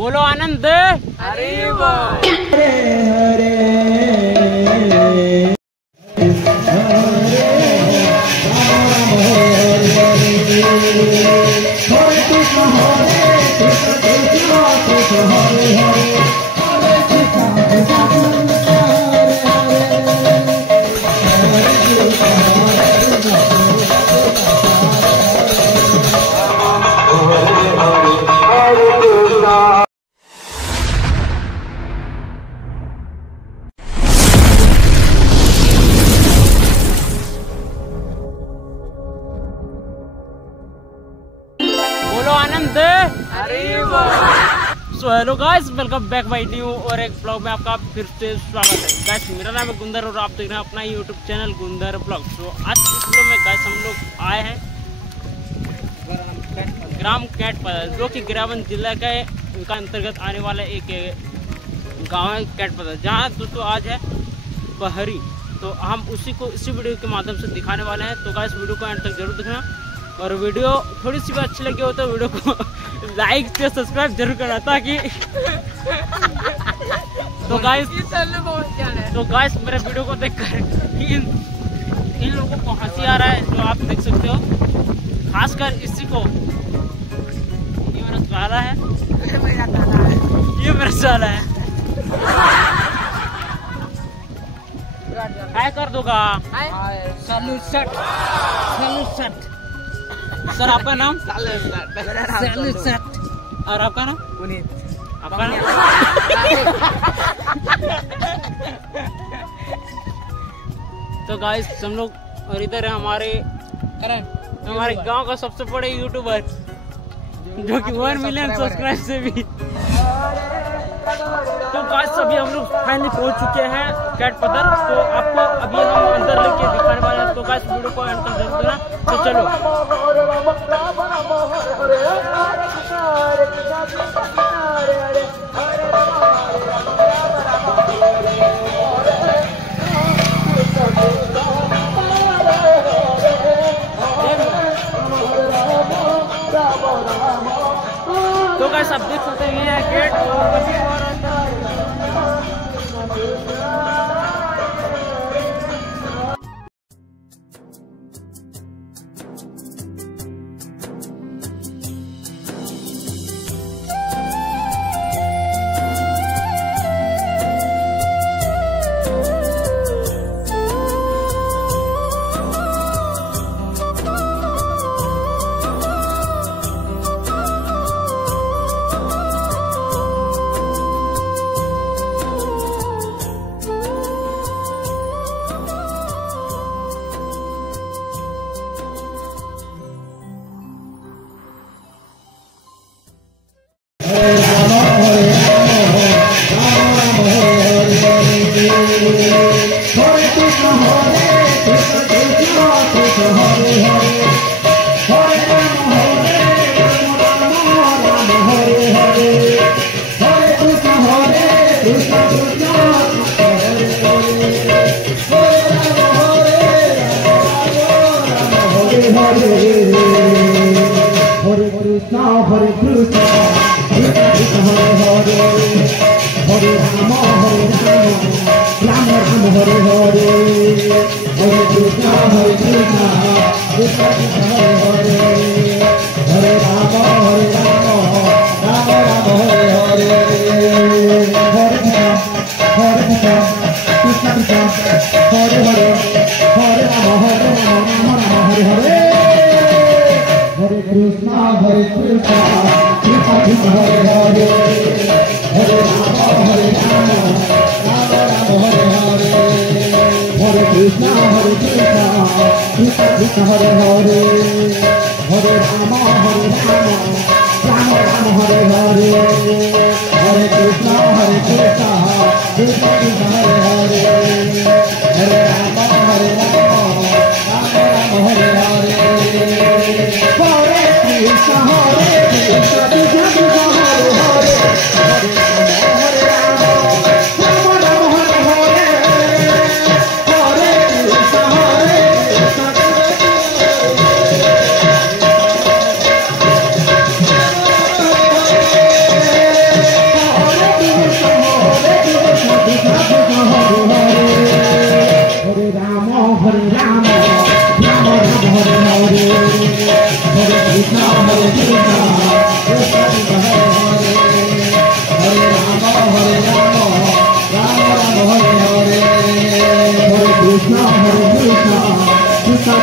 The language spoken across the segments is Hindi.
बोलो आनंद। हरे बोल। बोलो आनंद। हरे बोल। So hello guys, welcome back my new और एक ब्लॉग में आपका फिर से स्वागत है। गाइस मेरा नाम है गुंदर और आप देख रहे हैं अपना यूट्यूब चैनल गुंदर ब्लॉग। सो आज इस वीडियो में गाइस हम लोग आए हैं ग्राम कैटपदर, जो कि गिरावन जिला का अंतर्गत आने वाला एक गाँव है कैटपदर, जहाँ दोस्तों आज है बहरी। तो हम उसी को इसी वीडियो के माध्यम से दिखाने वाले हैं। तो गाइस वीडियो को एंड तक जरूर देखना, और वीडियो थोड़ी सी भी अच्छी लगी हो तो वीडियो को लाइक से सब्सक्राइब जरूर करना, ताकि तो गाइस मेरे वीडियो को देखकर इन लोगों को हंसी आ रहा है, जो आप देख सकते हो। खासकर इसी को, ये मेरा साला है, ये मेरा साला है। हाय कर दोगा। सर आपका नाम? और आपका नाम? पुनीत। आपका नाम? तो गाइस हम लोग, और इधर है हमारे गांव का सबसे बड़े यूट्यूबर, जो कि 1 मिलियन सब्सक्राइब से भी। तो गाइस अभी हम लोग फाइनली पहुंच चुके हैं कैटपदर। तो आपको अभी हम अंदर लेके दिखाने वाले हैं। तो गाइस वीडियो को एंड तक जरूर देखना। तो चलो। तो गाइस आप देख सकते हैं ये है गेट, और अभी और अंदर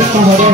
Hare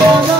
Rama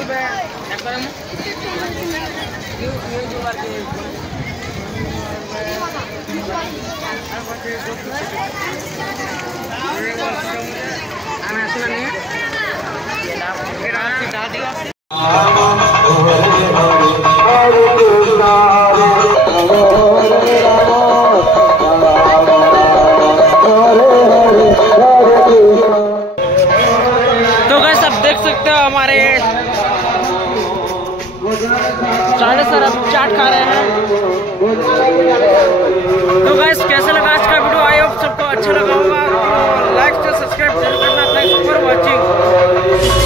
तो गाइस आप देख सकते हो हमारे साढ़े सर अब चाट खा रहे हैं। तो गाइस कैसे लगा आज का वीडियो? आई होप सबको अच्छा लगा होगा। लाइक से सब्सक्राइब जरूर करना। Thanks for watching.